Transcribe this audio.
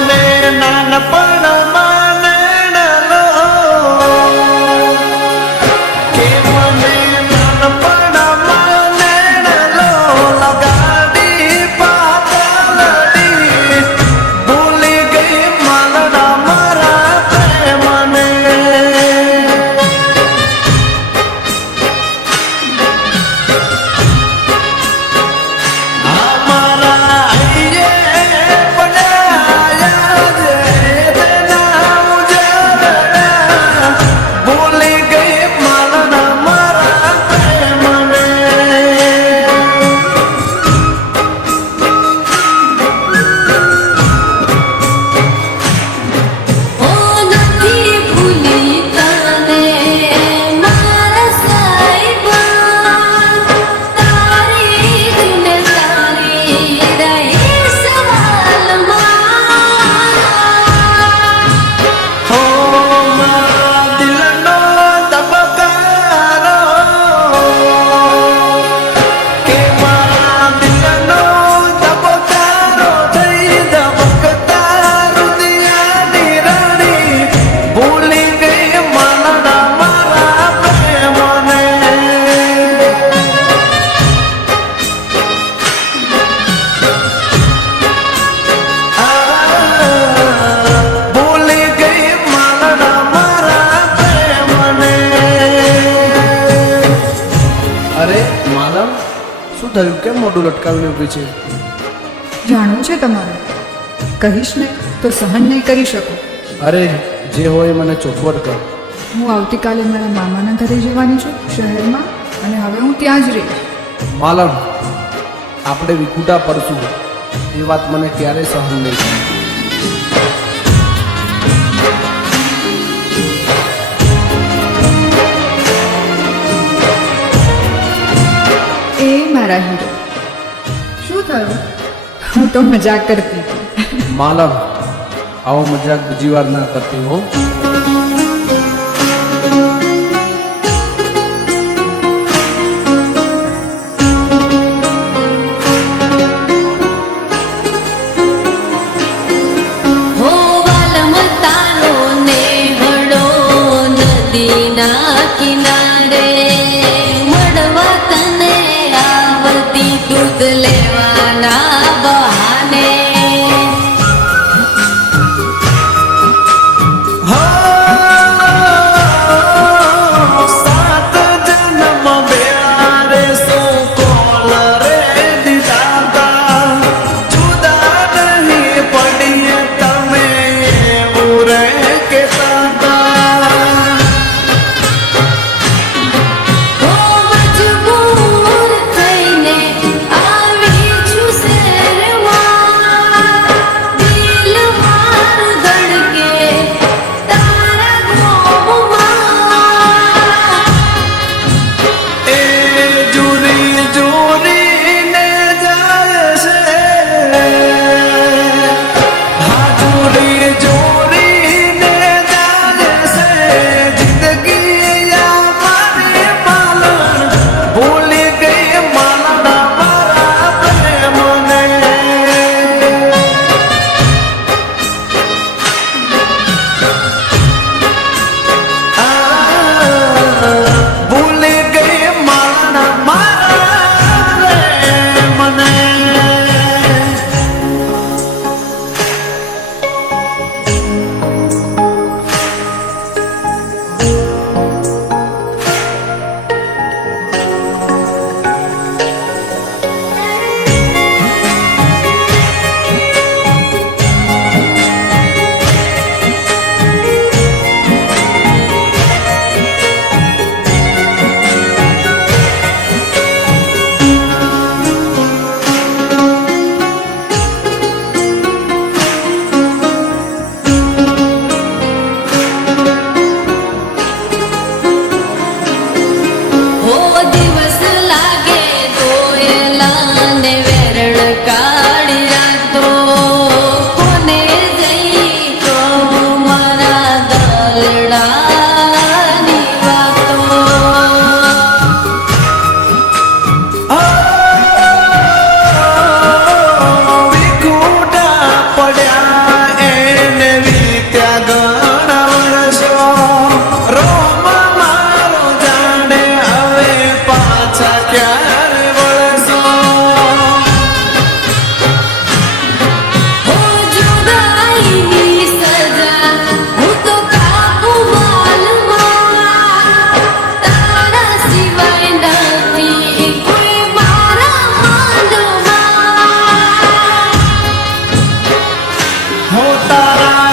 મને નાનપણમાં નેણલો કે મને નાનપણમાં નેણલો લગાડી પાતળડી ભૂલી ગઈ માલડા મારા પ્રેમને શું થયું? કેમ મોઢું લટકાવીને ઊભી છે? જાણવું છે તમારે? કહીશ ને તો સહન નહીં કરી શકો. અરે જે હોય મને ચોખવટ કર. હું આવતીકાલે મારા મામાના ઘરે જવાની છું શહેરમાં, અને હવે હું ત્યાં જ રહીશ. માલમ, આપણે વિખૂટા પડશું એ વાત મને ક્યારેય સહન નહીં થાય. એ મારા હીરો, શું થયું? હું તો મજાક કરતી હતી. માલમ, આવો મજાક બીજી વાર ના કરતી હો. હો હું તારા